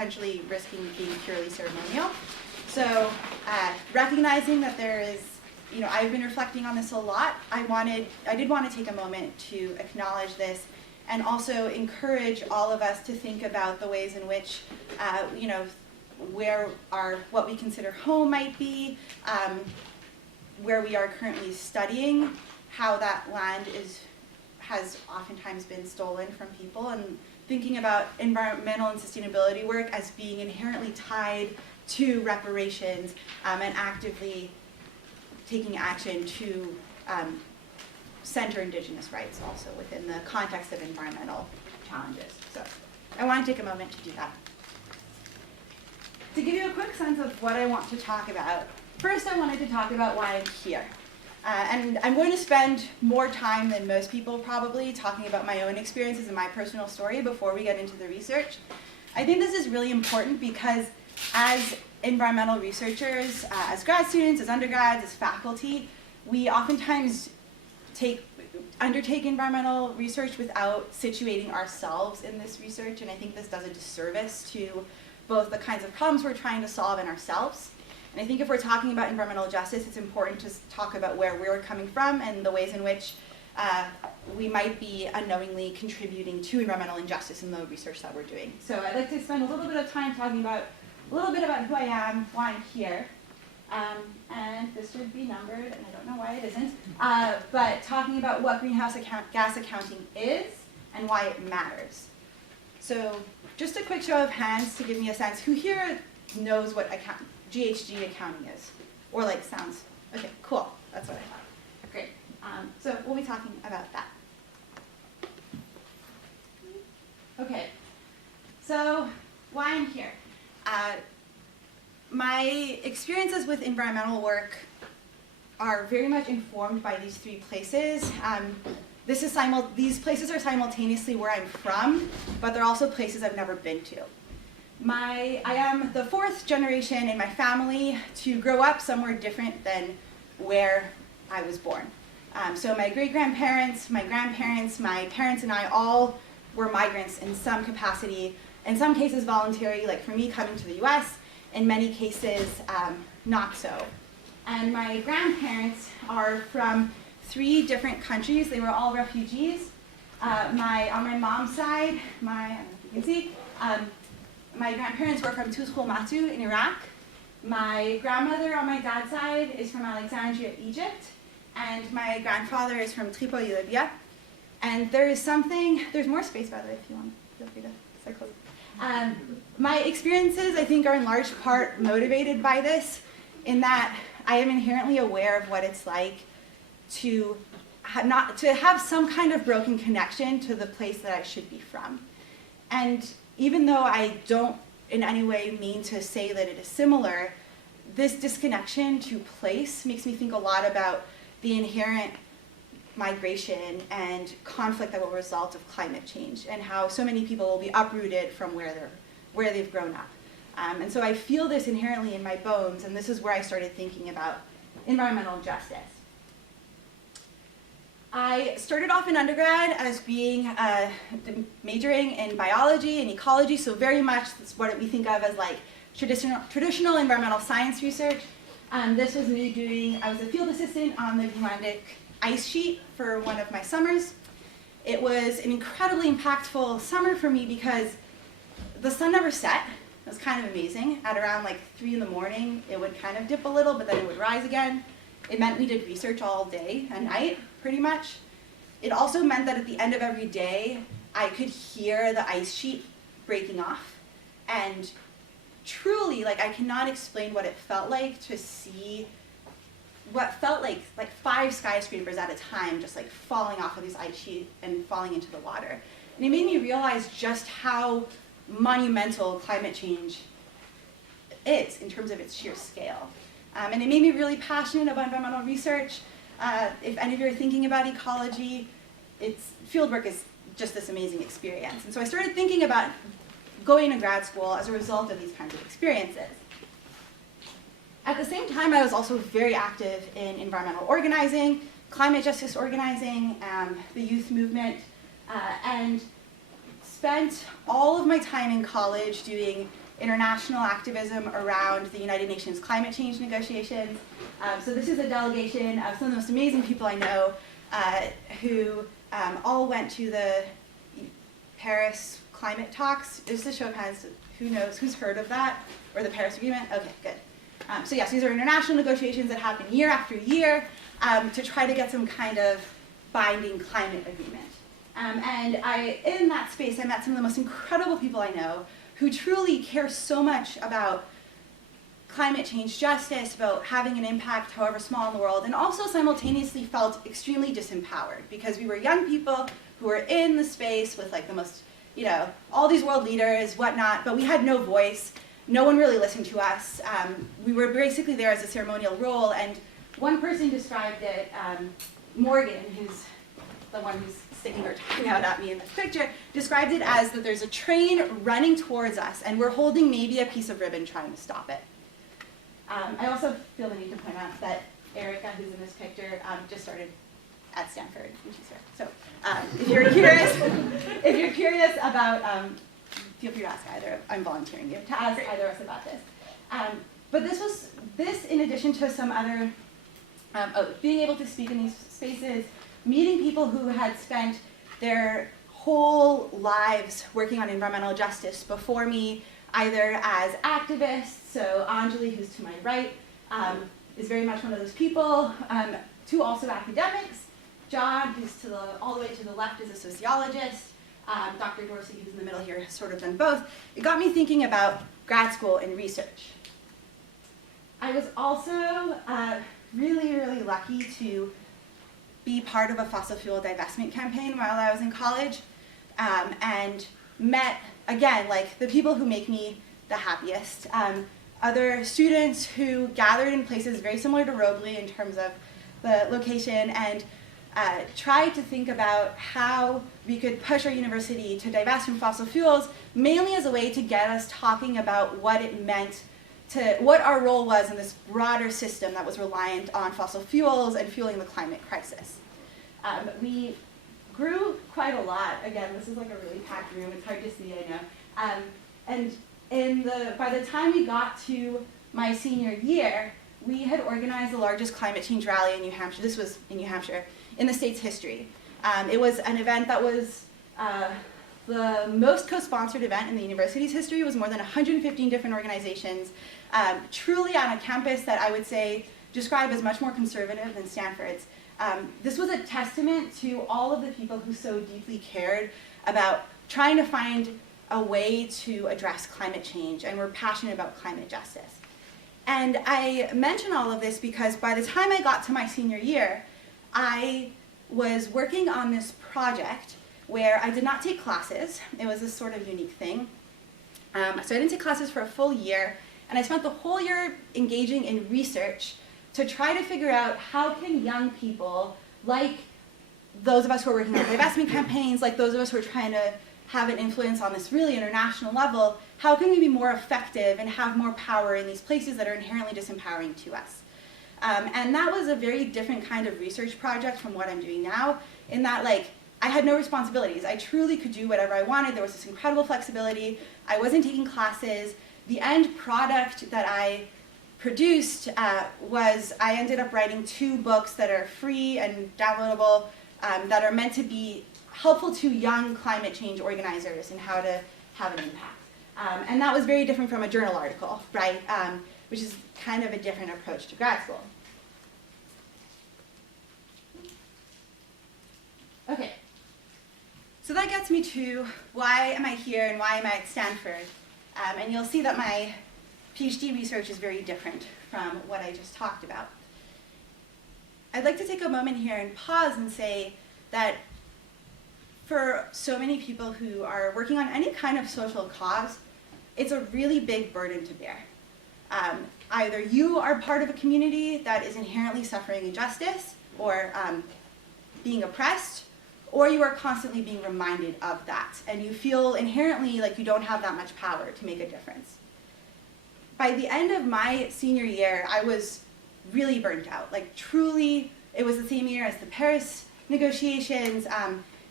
potentially risking being purely ceremonial. So recognizing that there is, I've been reflecting on this a lot. I did want to take a moment to acknowledge this and also encourage all of us to think about the ways in which, what we consider home might be, where we are currently studying, how that land has oftentimes been stolen from people, and thinking about environmental and sustainability work as being inherently tied to reparations and actively taking action to center Indigenous rights also within the context of environmental challenges. So I want to take a moment to do that. To give you a quick sense of what I want to talk about, first I wanted to talk about why I'm here. And I'm going to spend more time than most people probably talking about my own experiences and my personal story before we get into the research. I think this is really important because as environmental researchers, as grad students, as undergrads, as faculty, we oftentimes undertake environmental research without situating ourselves in this research, and I think this does a disservice to both the kinds of problems we're trying to solve and ourselves. And I think if we're talking about environmental justice, it's important to talk about where we're coming from and the ways in which we might be unknowingly contributing to environmental injustice in the research that we're doing. So I'd like to spend a little bit of time talking about a little bit about who I am, why I'm here. And this should be numbered, and I don't know why it isn't, but talking about what greenhouse gas accounting is and why it matters. So just a quick show of hands to give me a sense. Who here knows what GHG accounting is? Or sounds, okay, cool, that's what I thought. Great, so we'll be talking about that. Okay, so why I'm here. My experiences with environmental work are very much informed by these three places. These places are simultaneously where I'm from, but they're also places I've never been to. I am the fourth generation in my family to grow up somewhere different than where I was born. So my great-grandparents, my grandparents, my parents and I all were migrants in some capacity, in some cases voluntary, like for me coming to the US, in many cases not so. And my grandparents are from 3 different countries. They were all refugees. On my mom's side, I don't know if you can see, my grandparents were from Tuzla in Iraq. My grandmother on my dad's side is from Alexandria, Egypt. And my grandfather is from Tripoli, Libya. And there's more space by the way if you want, feel free to stay close. My experiences, I think, are in large part motivated by this, in that I am inherently aware of what it's like to have some kind of broken connection to the place that I should be from. And even though I don't in any way mean to say that it is similar, this disconnection to place makes me think a lot about the inherent migration and conflict that will result of climate change and how so many people will be uprooted from where they've grown up. And so I feel this inherently in my bones, and this is where I started thinking about environmental justice. I started off in undergrad as majoring in biology and ecology, so very much that's what we think of as traditional environmental science research. This was me I was a field assistant on the Greenlandic ice sheet for one of my summers. It was an incredibly impactful summer for me because the sun never set. It was kind of amazing. At around 3 in the morning, it would kind of dip a little, but then it would rise again. It meant we did research all day and night, pretty much. It also meant that at the end of every day, I could hear the ice sheet breaking off. And truly, I cannot explain what it felt like to see what felt like 5 skyscrapers at a time just falling off of this ice sheet and falling into the water. And it made me realize just how monumental climate change is in terms of its sheer scale. And it made me really passionate about environmental research. If any of you are thinking about ecology, fieldwork is just this amazing experience. And so I started thinking about going to grad school as a result of these kinds of experiences. At the same time, I was also very active in environmental organizing, climate justice organizing, the youth movement, and spent all of my time in college doing international activism around the United Nations climate change negotiations. So this is a delegation of some of the most amazing people I know who all went to the Paris climate talks. Just to show of hands, who knows, who's heard of that? Or the Paris Agreement? Okay, good. So yes, these are international negotiations that happen year after year to try to get some kind of binding climate agreement. And in that space, I met some of the most incredible people I know who truly care so much about climate change justice, about having an impact, however small, in the world, and also simultaneously felt extremely disempowered because we were young people who were in the space with like the most, all these world leaders, whatnot, but we had no voice. No one really listened to us. We were basically there as a ceremonial role, and one person described it, Morgan, who's the one who's sticking her tongue out at me in this picture, described it as that there's a train running towards us, and we're holding maybe a piece of ribbon trying to stop it. I also feel the need to point out that Erica, who's in this picture, just started at Stanford, and she's here. So if you're curious about, feel free to ask either. I'm volunteering you to ask either of us about this. But this in addition to some other, being able to speak in these spaces, meeting people who had spent their whole lives working on environmental justice before me, either as activists, so Anjali, who's to my right, is very much one of those people, to also academics. John, who's all the way to the left, is a sociologist. Dr. Dorsey, who's in the middle here, has sort of done both. It got me thinking about grad school and research. I was also really, really lucky to be part of a fossil fuel divestment campaign while I was in college, and met, again, like the people who make me the happiest. Other students who gathered in places very similar to Robley in terms of the location, and tried to think about how we could push our university to divest from fossil fuels, mainly as a way to get us talking about what it meant what our role was in this broader system that was reliant on fossil fuels and fueling the climate crisis. We grew quite a lot. Again, this is like a really packed room. It's hard to see, I know. And by the time we got to my senior year, we had organized the largest climate change rally in New Hampshire. This was in New Hampshire, in the state's history. It was an event that was the most co-sponsored event in the university's history. It was more than 115 different organizations, truly on a campus that I would say describe as much more conservative than Stanford's. This was a testament to all of the people who so deeply cared about trying to find a way to address climate change and were passionate about climate justice. And I mention all of this because by the time I got to my senior year, I was working on this project where I did not take classes. It was this sort of unique thing. So I didn't take classes for a full year, and I spent the whole year engaging in research to try to figure out how can young people, like those of us who are working on divestment campaigns, like those of us who are trying to have an influence on this really international level, how can we be more effective and have more power in these places that are inherently disempowering to us? And that was a very different kind of research project from what I'm doing now, in that I had no responsibilities. I truly could do whatever I wanted. There was this incredible flexibility. I wasn't taking classes. The end product that I produced was I ended up writing 2 books that are free and downloadable that are meant to be helpful to young climate change organizers and how to have an impact. And that was very different from a journal article, right? Which is kind of a different approach to grad school. Okay, so that gets me to why am I here and why am I at Stanford? And you'll see that my PhD research is very different from what I just talked about. I'd like to take a moment here and pause and say that for so many people who are working on any kind of social cause, it's a really big burden to bear. Either you are part of a community that is inherently suffering injustice or being oppressed, or you are constantly being reminded of that, and you feel inherently like you don't have that much power to make a difference. By the end of my senior year, I was really burnt out. Truly, it was the same year as the Paris negotiations,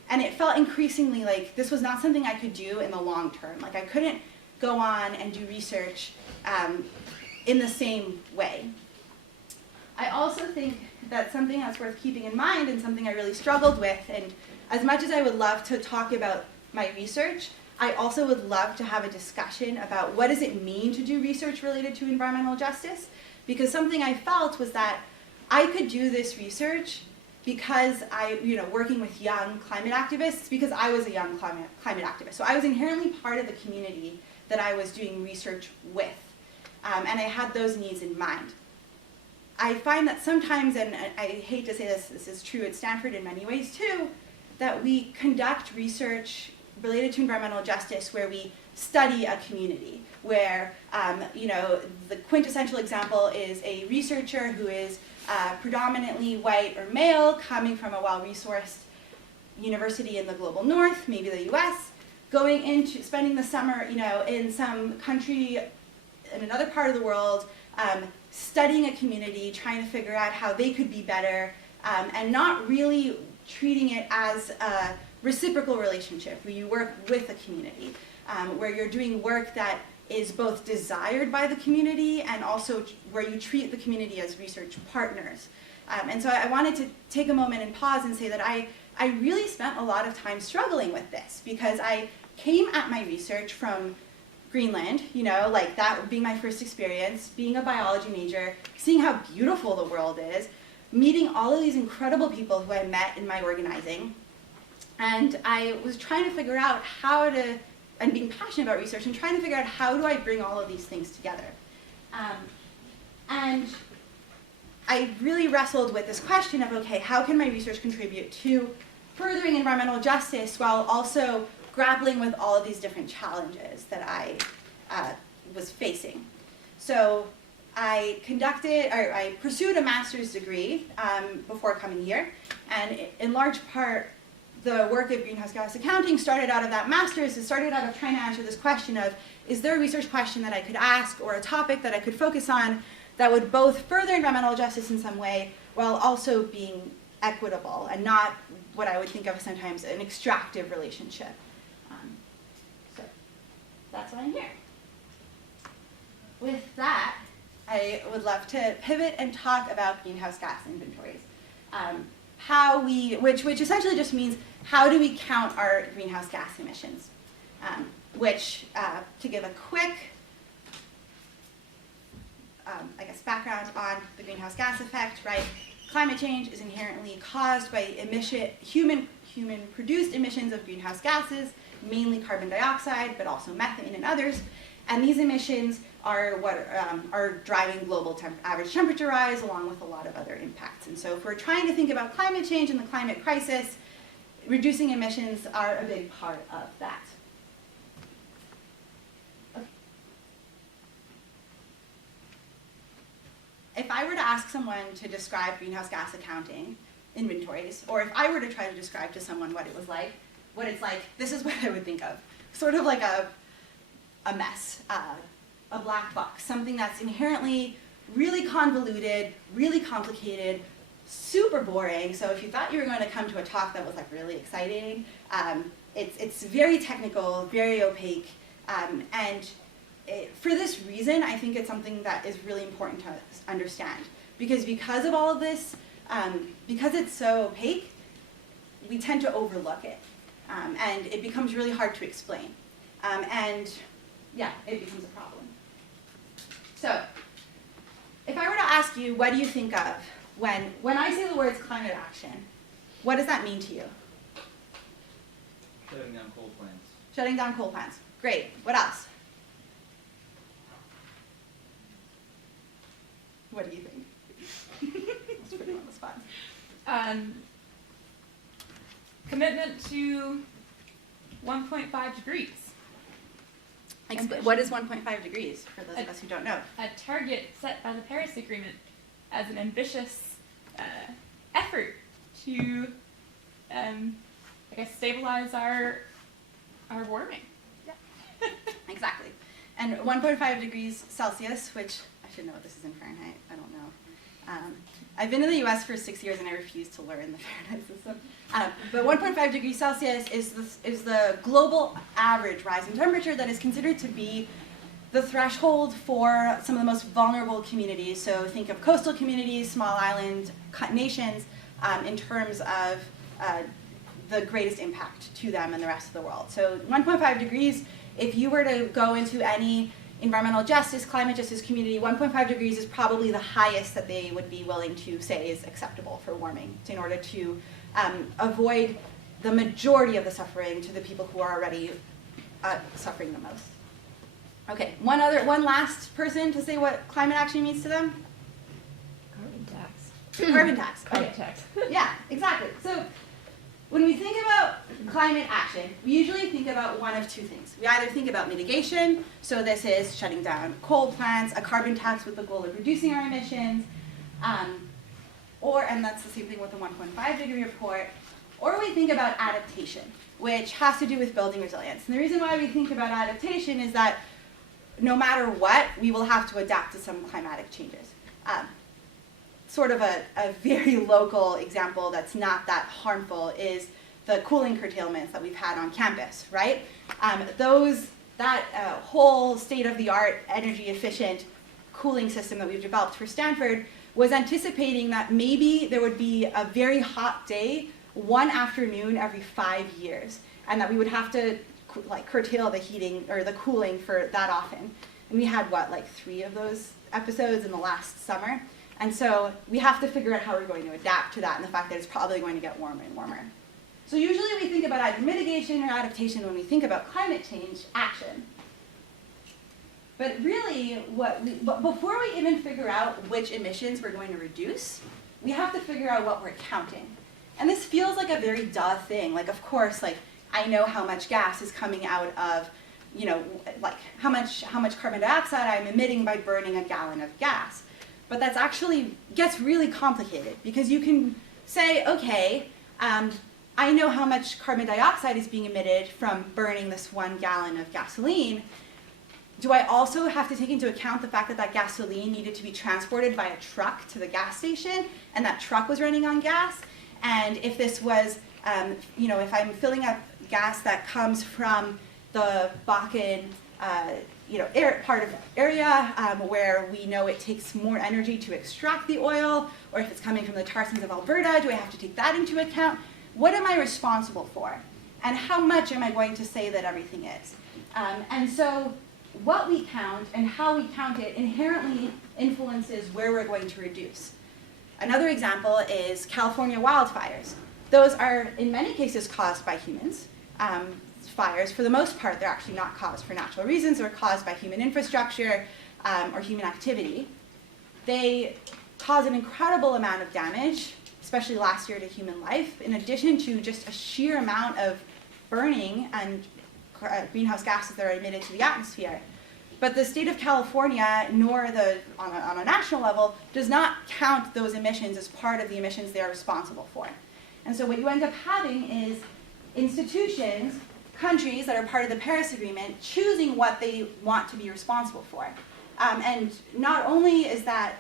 and it felt increasingly like this was not something I could do in the long term. I couldn't go on and do research in the same way. I also think that something that's worth keeping in mind and something I really struggled with, and as much as I would love to talk about my research, I also would love to have a discussion about what does it mean to do research related to environmental justice, because something I felt was that I could do this research because working with young climate activists, because I was a young climate activist. So I was inherently part of the community that I was doing research with, and I had those needs in mind. I find that sometimes, and I hate to say this is true at Stanford in many ways too, that we conduct research related to environmental justice where we study a community, where the quintessential example is a researcher who is predominantly white or male, coming from a well-resourced university in the global north, maybe the US, going into spending the summer in some country in another part of the world, studying a community, trying to figure out how they could be better, and not really treating it as a reciprocal relationship where you work with a community, where you're doing work that is both desired by the community and also where you treat the community as research partners. And so I wanted to take a moment and pause and say that I really spent a lot of time struggling with this, because I came at my research from Greenland, like that being my first experience, being a biology major, seeing how beautiful the world is, meeting all of these incredible people who I met in my organizing. And I was trying to figure out and being passionate about research, and trying to figure out how do I bring all of these things together. And I really wrestled with this question of, okay, how can my research contribute to furthering environmental justice while also grappling with all of these different challenges that I was facing? So I pursued a master's degree before coming here, and in large part, the work of greenhouse gas accounting started out of that master's. It started out of trying to answer this question of, is there a research question that I could ask or a topic that I could focus on that would both further environmental justice in some way while also being equitable and not what I would think of sometimes an extractive relationship. So that's why I'm here. With that, I would love to pivot and talk about greenhouse gas inventories. Which essentially just means, how do we count our greenhouse gas emissions? To give a quick, background on the greenhouse gas effect, right? Climate change is inherently caused by human-produced emissions of greenhouse gases, mainly carbon dioxide, but also methane and others. And these emissions are what are driving global average temperature rise, along with a lot of other impacts. And so if we're trying to think about climate change and the climate crisis, reducing emissions are a big part of that. Okay. If I were to ask someone to describe greenhouse gas accounting inventories, or if I were to try to describe to someone what it's like, this is what I would think of. Sort of like a mess, a black box, something that's inherently really convoluted, really complicated, super boring. So if you thought you were going to come to a talk that was really exciting, it's very technical, very opaque, for this reason, I think it's something that is really important to understand. Because of all of this, because it's so opaque, we tend to overlook it, and it becomes really hard to explain. It becomes a problem. So, if I were to ask you, what do you think of when I say the words climate action, what does that mean to you? Shutting down coal plants. Shutting down coal plants. Great. What else? What do you think? That's pretty on the spot. Commitment to 1.5 degrees. What is 1.5 degrees, for those of us who don't know? A target set by the Paris Agreement as an ambitious effort to, stabilize our warming. Yeah. Exactly. And 1.5 degrees Celsius, which I should know what this is in Fahrenheit, I don't know. I've been in the US for 6 years and I refuse to learn the Fahrenheit system. But 1.5 degrees Celsius is the global average rise in temperature that is considered to be the threshold for some of the most vulnerable communities. So think of coastal communities, small island nations, in terms of the greatest impact to them and the rest of the world. So 1.5 degrees, if you were to go into any environmental justice, climate justice community, 1.5 degrees is probably the highest that they would be willing to say is acceptable for warming in order to avoid the majority of the suffering to the people who are already suffering the most. Okay, one last person to say what climate action means to them? Carbon tax. Carbon tax. Carbon Okay. tax. Yeah, exactly. So when we think about climate action, we usually think about one of two things. We either think about mitigation, so this is shutting down coal plants, a carbon tax with the goal of reducing our emissions, and that's the same thing with the 1.5 degree report, or we think about adaptation, which has to do with building resilience. And the reason why we think about adaptation is that no matter what, we will have to adapt to some climatic changes. Sort of a very local example that's not that harmful is the cooling curtailments that we've had on campus, right? That whole state-of-the-art, energy-efficient cooling system that we've developed for Stanford was anticipating that maybe there would be a very hot day one afternoon every 5 years, and that we would have to curtail the heating or the cooling for that often. And we had, 3 of those episodes in the last summer. And so we have to figure out how we're going to adapt to that and the fact that it's probably going to get warmer and warmer. So usually we think about either mitigation or adaptation when we think about climate change action. But really, before we even figure out which emissions we're going to reduce, we have to figure out what we're counting. And this feels like a very duh thing. Of course, I know how much gas is coming out of, how much carbon dioxide I'm emitting by burning a gallon of gas. But that's actually gets really complicated because you can say, okay, I know how much carbon dioxide is being emitted from burning this 1 gallon of gasoline. Do I also have to take into account the fact that that gasoline needed to be transported by a truck to the gas station and that truck was running on gas? And if this was, if I'm filling up gas that comes from the Bakken part of area where we know it takes more energy to extract the oil, or if it's coming from the tar sands of Alberta, do I have to take that into account? What am I responsible for? And how much am I going to say that everything is? And so what we count and how we count it inherently influences where we're going to reduce. Another example is California wildfires. Those are, in many cases, caused by humans. Fires, for the most part, they're actually not caused for natural reasons or caused by human infrastructure or human activity. They cause an incredible amount of damage, especially last year to human life, in addition to just a sheer amount of burning and greenhouse gases that are emitted to the atmosphere. But the state of California, nor on a national level, does not count those emissions as part of the emissions they are responsible for. And so what you end up having is institutions, countries that are part of the Paris Agreement, choosing what they want to be responsible for. And not only is that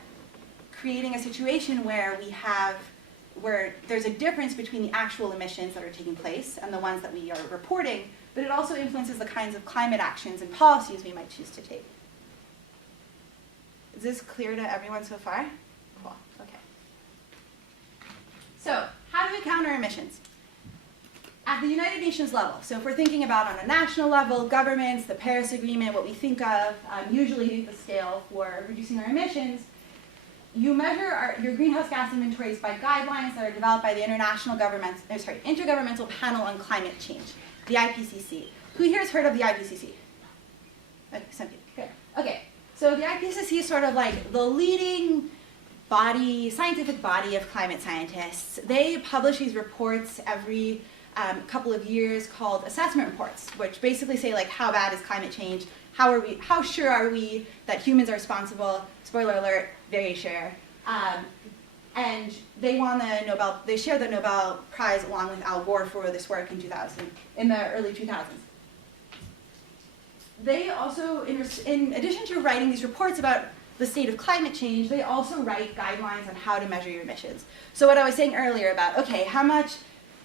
creating a situation where there's a difference between the actual emissions that are taking place and the ones that we are reporting, but it also influences the kinds of climate actions and policies we might choose to take. Is this clear to everyone so far? Cool, okay. So, how do we count our emissions? At the United Nations level, so if we're thinking about on a national level, governments, the Paris Agreement, what we think of, usually the scale for reducing our emissions, you measure your greenhouse gas inventories by guidelines that are developed by the Intergovernmental Panel on Climate Change, the IPCC. Who here has heard of the IPCC? Okay, some people. Good. Okay, so the IPCC is sort of like the leading scientific body of climate scientists. They publish these reports every couple of years called assessment reports, which basically say how bad is climate change, how sure are we that humans are responsible, spoiler alert, very sure. And they shared the Nobel Prize along with Al Gore for this work in the early 2000s. They also, in addition to writing these reports about the state of climate change, they also write guidelines on how to measure your emissions. So what I was saying earlier about, okay, how much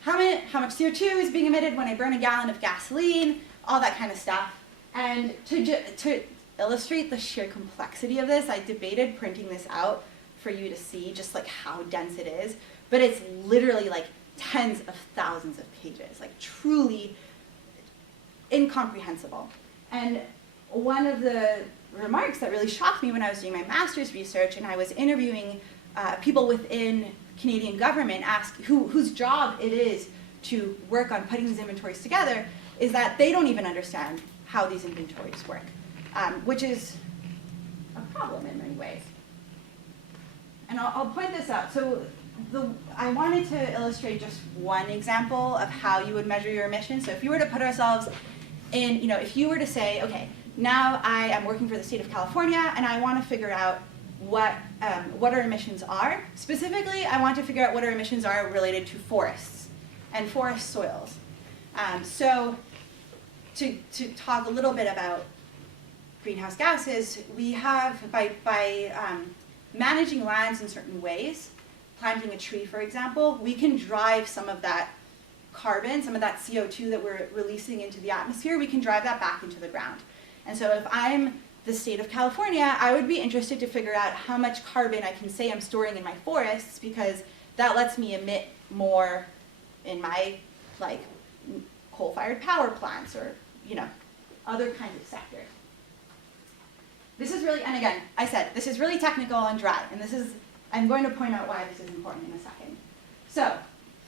CO2 is being emitted when I burn a gallon of gasoline, all that kind of stuff. And to illustrate the sheer complexity of this, I debated printing this out for you to see just like how dense it is, but it's literally like tens of thousands of pages, like truly incomprehensible. And one of the remarks that really shocked me when I was doing my master's research and I was interviewing people within Canadian government whose job it is to work on putting these inventories together is that they don't even understand how these inventories work, which is a problem in many ways. And I'll point this out. So I wanted to illustrate just one example of how you would measure your emissions. So if you were to put ourselves in, if you were to say, okay, now I am working for the state of California and I want to figure out what our emissions are. Specifically, I want to figure out what our emissions are related to forests and forest soils. So to talk a little bit about greenhouse gases, we have, by managing lands in certain ways, planting a tree, for example, we can drive some of that carbon, some of that CO2 that we're releasing into the atmosphere, we can drive that back into the ground. And so if I'm the state of California, I would be interested to figure out how much carbon I can say I'm storing in my forests, because that lets me emit more in my coal-fired power plants or other kinds of sectors. This is really, and again, I said, this is really technical and dry, and I'm going to point out why this is important in a second. So,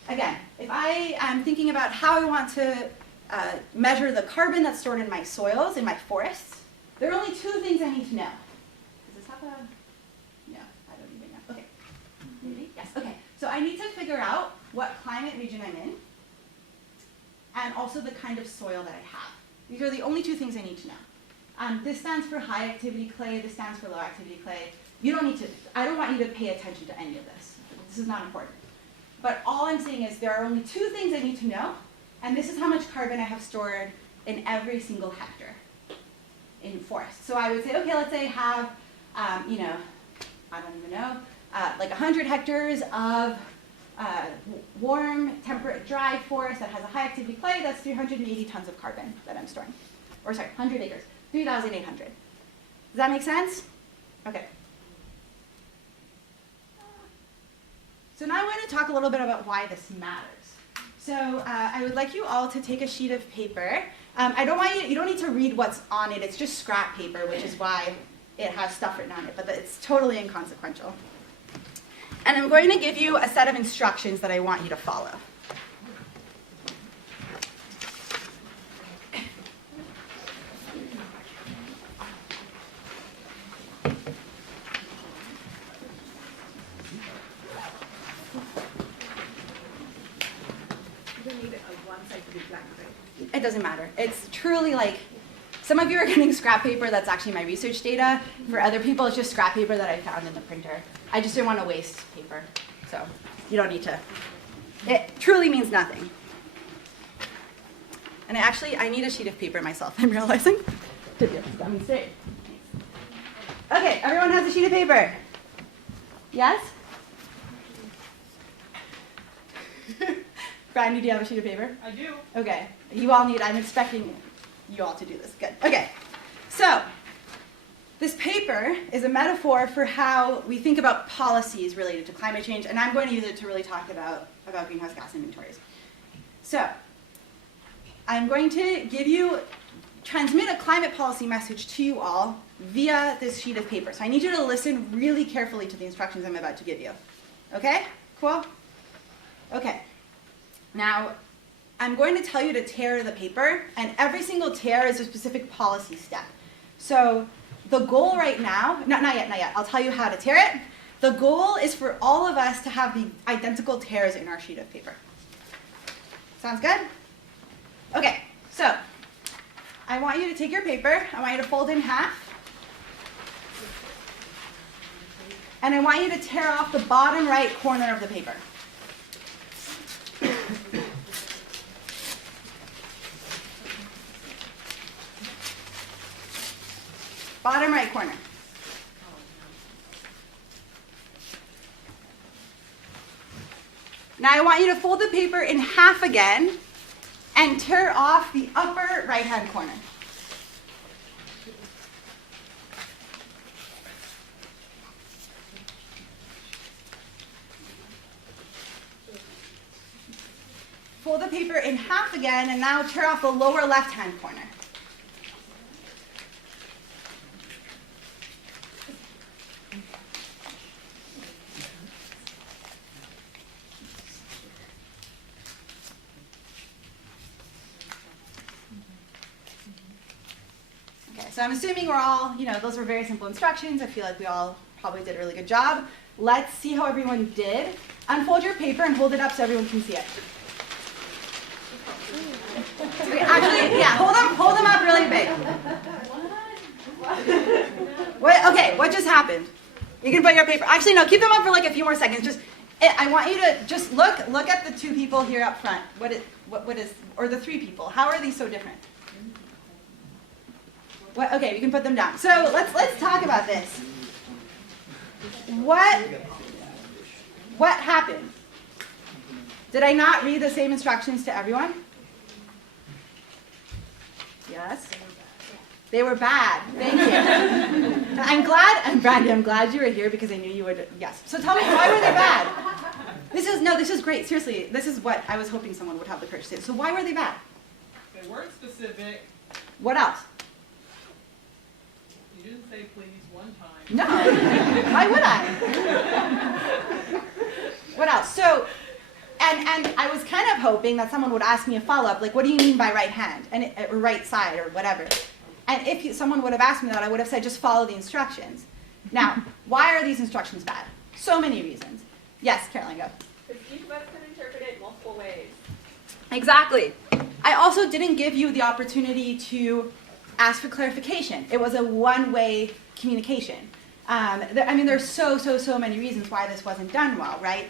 again, if I am thinking about how I want to measure the carbon that's stored in my soils, in my forests, there are only two things I need to know. Does this have a, no, I don't even know. Okay, maybe, yes, okay. So I need to figure out what climate region I'm in, and also the kind of soil that I have. These are the only two things I need to know. This stands for high activity clay, this stands for low activity clay. You don't need to, I don't want you to pay attention to any of this. This is not important. But all I'm saying is there are only two things I need to know, and this is how much carbon I have stored in every single hectare in forest. So I would say, okay, let's say I have, I don't even know, like 100 hectares of warm, temperate, dry forest that has a high activity clay. That's 380 tons of carbon that I'm storing. Or sorry, 100 acres, 3,800. Does that make sense? Okay. So now I'm going to talk a little bit about why this matters. So I would like you all to take a sheet of paper. You don't need to read what's on it. It's just scrap paper, which is why it has stuff written on it, but it's totally inconsequential. And I'm going to give you a set of instructions that I want you to follow. It doesn't matter. It's truly like, some of you are getting scrap paper that's actually my research data. For other people, it's just scrap paper that I found in the printer. I just didn't want to waste paper, so you don't need to. It truly means nothing. And I need a sheet of paper myself, I'm realizing. To demonstrate. Okay, everyone has a sheet of paper? Yes? Brandon, do you have a sheet of paper? I do. Okay, you all need, I'm expecting you all to do this. Good. Okay, so this paper is a metaphor for how we think about policies related to climate change, and I'm going to use it to really talk about greenhouse gas inventories. So I'm going to transmit a climate policy message to you all via this sheet of paper. So I need you to listen really carefully to the instructions I'm about to give you. Okay? Cool? Okay. Now, I'm going to tell you to tear the paper, and every single tear is a specific policy step. So the goal right now, not yet, I'll tell you how to tear it. The goal is for all of us to have the identical tears in our sheet of paper. Sounds good? Okay, so I want you to take your paper, I want you to fold it in half, and I want you to tear off the bottom right corner of the paper. Bottom right corner. Now I want you to fold the paper in half again and tear off the upper right-hand corner. Fold the paper in half again and now tear off the lower left-hand corner. So I'm assuming we're all, those were very simple instructions. I feel like we all probably did a really good job. Let's see how everyone did. Unfold your paper and hold it up so everyone can see it. Okay, actually, yeah, hold them up really big. What just happened? You can put your paper, actually no, keep them up for like a few more seconds. I want you to just look at the two people here up front. Or the three people. How are these so different? Okay, we can put them down. So let's talk about this. What happened? Did I not read the same instructions to everyone? Yes? They were bad. Thank you. Brandy, I'm glad you were here because I knew you would, yes. So tell me, why were they bad? This is great. Seriously, this is what I was hoping someone would have the courage to say. So why were they bad? They weren't specific. What else? You didn't say please one time. No. Why would I? What else? So, and I was kind of hoping that someone would ask me a follow-up, like, what do you mean by right hand? Or right side, or whatever. And if someone would have asked me that, I would have said, just follow the instructions. Now, why are these instructions bad? So many reasons. Yes, Caroline, go. Because each of us can interpret it multiple ways. Exactly. I also didn't give you the opportunity to ask for clarification. It was a one-way communication. There's so many reasons why this wasn't done well, right?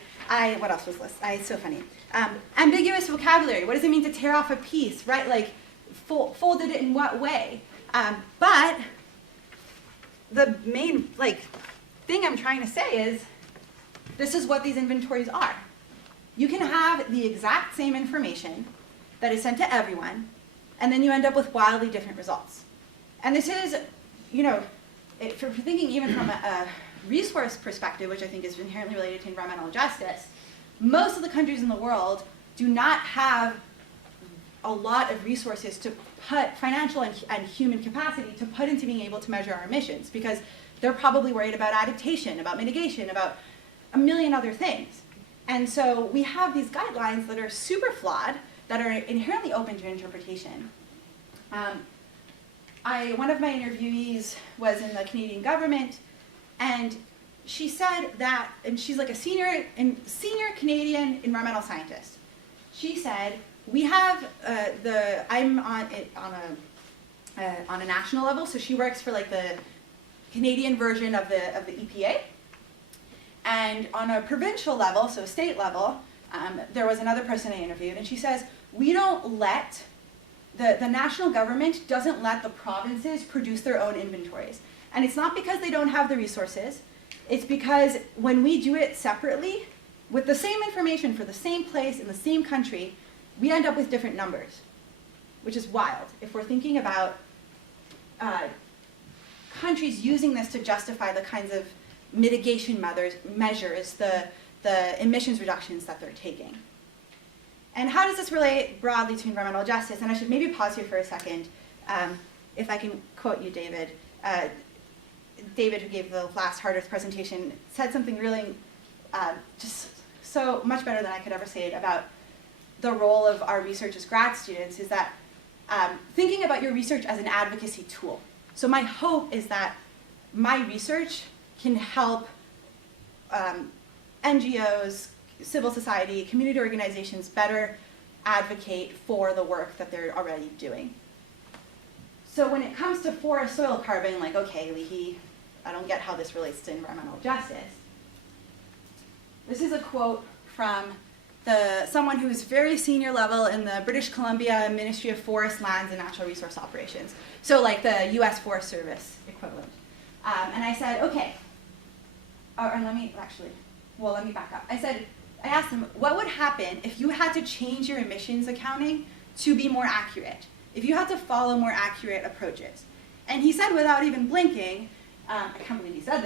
What else was this? It's so funny. Ambiguous vocabulary. What does it mean to tear off a piece, right? Like, folded it in what way? But the main, thing I'm trying to say is, this is what these inventories are. You can have the exact same information that is sent to everyone, and then you end up with wildly different results. And this is, if you're thinking even from a resource perspective, which I think is inherently related to environmental justice, most of the countries in the world do not have a lot of resources to put financial and human capacity to put into being able to measure our emissions, because they're probably worried about adaptation, about mitigation, about a million other things. And so we have these guidelines that are super flawed, that are inherently open to interpretation. One of my interviewees was in the Canadian government, and she said that, and she's like a senior Canadian environmental scientist. She said, we have I'm on a national level, so she works for like the Canadian version of the EPA. And on a provincial level, so state level, there was another person I interviewed, and she says, we don't let, the national government doesn't let the provinces produce their own inventories. And it's not because they don't have the resources, it's because when we do it separately, with the same information for the same place in the same country, we end up with different numbers, which is wild. If we're thinking about countries using this to justify the kinds of mitigation measures, the emissions reductions that they're taking. And how does this relate broadly to environmental justice? And I should maybe pause here for a second, if I can quote you, David. David, who gave the last Hard Earth presentation, said something really just so much better than I could ever say it about the role of our research as grad students, is that thinking about your research as an advocacy tool. So my hope is that my research can help NGOs, civil society, community organizations better advocate for the work that they're already doing. So when it comes to forest soil carbon, okay, Leehi, I don't get how this relates to environmental justice. This is a quote from someone who is very senior level in the British Columbia Ministry of Forest, Lands, and Natural Resource Operations. So like the US Forest Service equivalent. And I said, okay, let me back up. I I asked him, what would happen if you had to change your emissions accounting to be more accurate? If you had to follow more accurate approaches? And he said without even blinking, I can't believe he said this,